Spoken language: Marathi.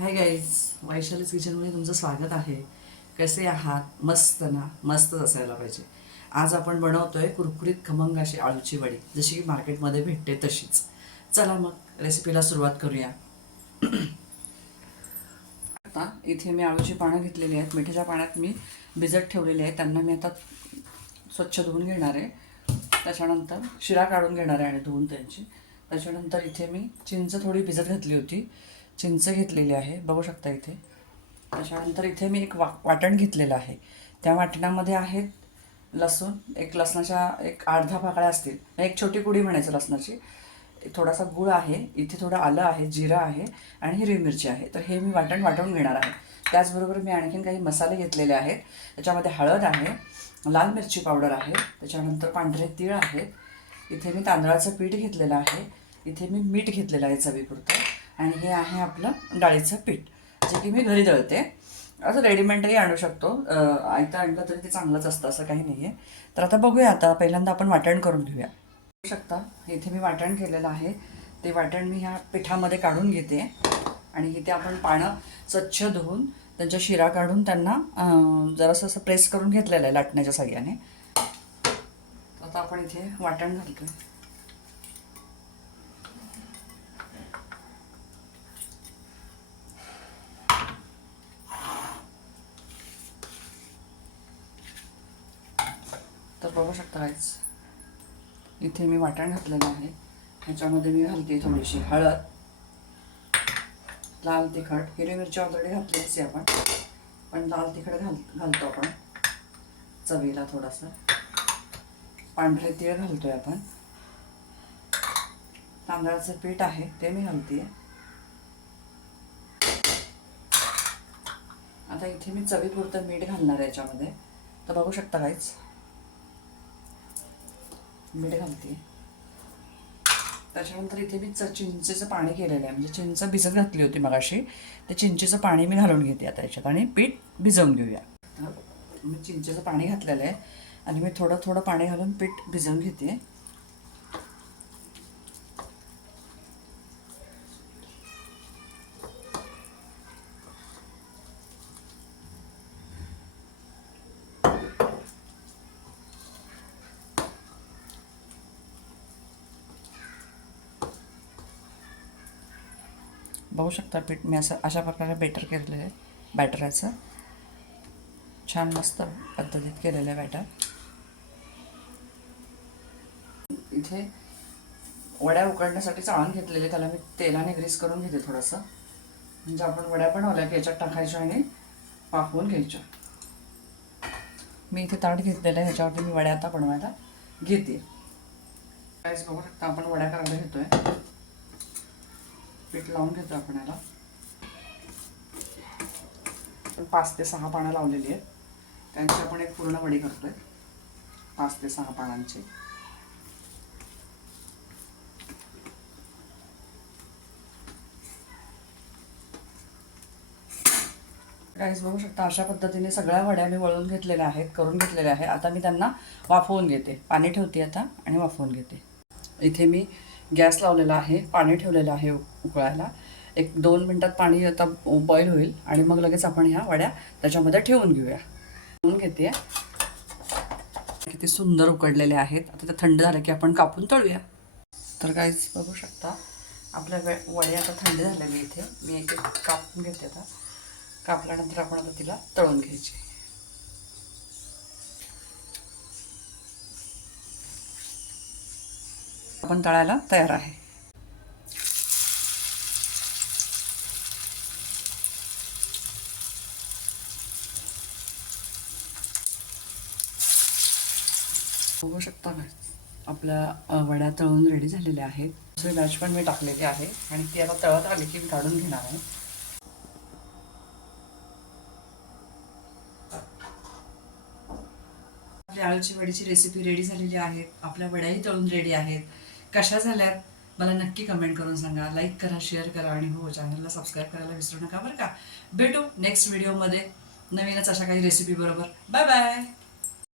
हाय गाईज, वैशालीज किचनमध्ये तुमचं स्वागत आहे. कसे आहात? मस्त ना? मस्तच असायला पाहिजे. आज आपण बनवतोय कुरकुरीत खमंग अशी आळूची वडी, जशी की मार्केटमध्ये भेटते तशीच. चला मग रेसिपीला सुरुवात करूया. आता इथे मी आळूची पानं घेतलेली आहेत. मिठाच्या पाण्यात मी भिजत ठेवलेली आहे. त्यांना मी आता स्वच्छ धुवून घेणार आहे. त्याच्यानंतर शिरा काढून घेणार आहे आणि धुवून त्यांची. त्याच्यानंतर इथे मी चिंच थोडी भिजत घातली होती. चिंच घेतलेली आहे, बघू शकता इथे. त्याच्यानंतर इथे मी एक वाटण घेतलेलं आहे. त्या वाटणामध्ये आहेत लसूण, एक लसणाच्या एक 8-10 पाकळ्या असतील, एक छोटी कुडी म्हणायचं लसणाची. थोडासा गूळ आहे, इथे थोडं आलं आहे, जिरं आहे आणि हिरवी मिरची आहे. तर हे मी वाटून घेणार आहे. त्याचबरोबर मी आणखीन काही मसाले घेतलेले आहेत. त्याच्यामध्ये हळद आहे, लाल मिरची पावडर आहे, त्याच्यानंतर पांढरे तीळ आहेत. इथे मी तांदळाचं पीठ घेतलेलं आहे. इथे मी मीठ घेतलेलं आहे चवीपुरतं. आणि हे आहे आपलं डाळीचं पीठ, जे की मी घरी दळते. असं रेडीमेडही आणू शकतो, आयतं आणलं तरी ते चांगलंच असतं, असं काही नाही आहे. तर आता बघूया. आता पहिल्यांदा आपण वाटण करून घेऊया. बघू शकता इथे मी वाटण केलेलं आहे. ते वाटण मी ह्या पिठामध्ये काढून घेते आणि इथे आपण पानं स्वच्छ धुवून त्यांच्या शिरा काढून त्यांना जरासं असं प्रेस करून घेतलेलं आहे लाटण्याच्या साह्याने. आता आपण इथे वाटण घालतोय. तर बघू शकता गाईज, इथे मी वाटण घातलेलं आहे. ह्याच्यामध्ये मी घालते थोडीशी हळद, लाल तिखट, हिरवी मिरची ऑलरेडी घातलीच आहे आपण, पण लाल तिखट घालतो आपण चवीला. थोडासा पांढरे तीळ घालतोय आपण. तांदळाचं पीठ आहे ते मी घालते. आता इथे मी चवीपुरतं मीठ घालणार आहे याच्यामध्ये. तर बघू शकता गाईज, मीठ घालते. त्याच्यानंतर इथे मी चिंचेचं पाणी केलेलं आहे, म्हणजे चिंच भिजत घातली होती मगाशी. ते चिंचेचं पाणी मी घालून घेते आता याच्यात आणि पीठ भिजवून घेऊया. तर मी चिंचेचं पाणी घातलेलं आहे आणि मी थोडं थोडं पाणी घालून पीठ भिजवून घेते. बघू शकता पीठ मी अशा प्रकारे बेटर केलेलं आहे. बॅटराचं छान मस्त पद्धतीत केलेलं आहे बॅटर. इथे वड्या उकडण्यासाठी चाळण घेतलेले, त्याला मी तेलाने ग्रीस करून घेते थोडंसं, म्हणजे आपण वड्या बनवल्या की याच्यात टाकायच्या आणि वाफवून घ्यायच्या. मी इथे ताट घेतलेलं आहे, ह्याच्यावरती मी वड्या आता बनवायला घेते. काहीच बघू शकता आपण वड्या करायला घेतोय. पीठ लावून घेतो आपण याला. 5 ते 6 पानं लावलेली आहेत, त्यांची आपण एक पूर्ण वडी करतोय. 5 ते 6 पानांची. गाईस बघू शकता अशा पद्धतीने सगळ्या वड्या मी वळून घेतलेल्या आहेत, करून घेतलेल्या आहे. आता मी त्यांना वाफवून घेते. पाणी ठेवते आता आणि वाफवून घेते. इथे मी गॅस लावलेला आहे, पाणी ठेवलेलं आहे उकळायला. 1-2 मिनटात पाणी आता बॉईल होईल आणि मग लगेच आपण ह्या वड्या त्याच्यामध्ये ठेवून घेऊया. ठेवून घेते. किती सुंदर उकडलेले आहेत. आता ते थंड झालं की आपण कापून तळूया. तर गाईज बघू शकता आपल्या वड्या आता थंड झालेली. इथे मी एक कापून घेते. आता कापल्यानंतर आपण आता तिला तळून घ्यायची. आपण तळायला तयार आहे. बघू शकता ना आपल्या वड्या तळून रेडी झालेल्या आहेत. दुसरी बॅच पण मी टाकलेली आहे आणि ती आता तळत आली की मी काढून घेणार आहे. आपल्या आळूची वडीची रेसिपी रेडी झालेली आहे. आपल्या वड्याही तळून रेडी आहेत. कशा झाल्यात मला नक्की कमेंट करून सांगा. लाईक करा, शेअर करा आणि हो, चॅनलला सबस्क्राईब करायला विसरू नका बरं का. भेटू नेक्स्ट व्हिडिओमध्ये नवीनच अशा काही रेसिपी बरोबर. Bye bye.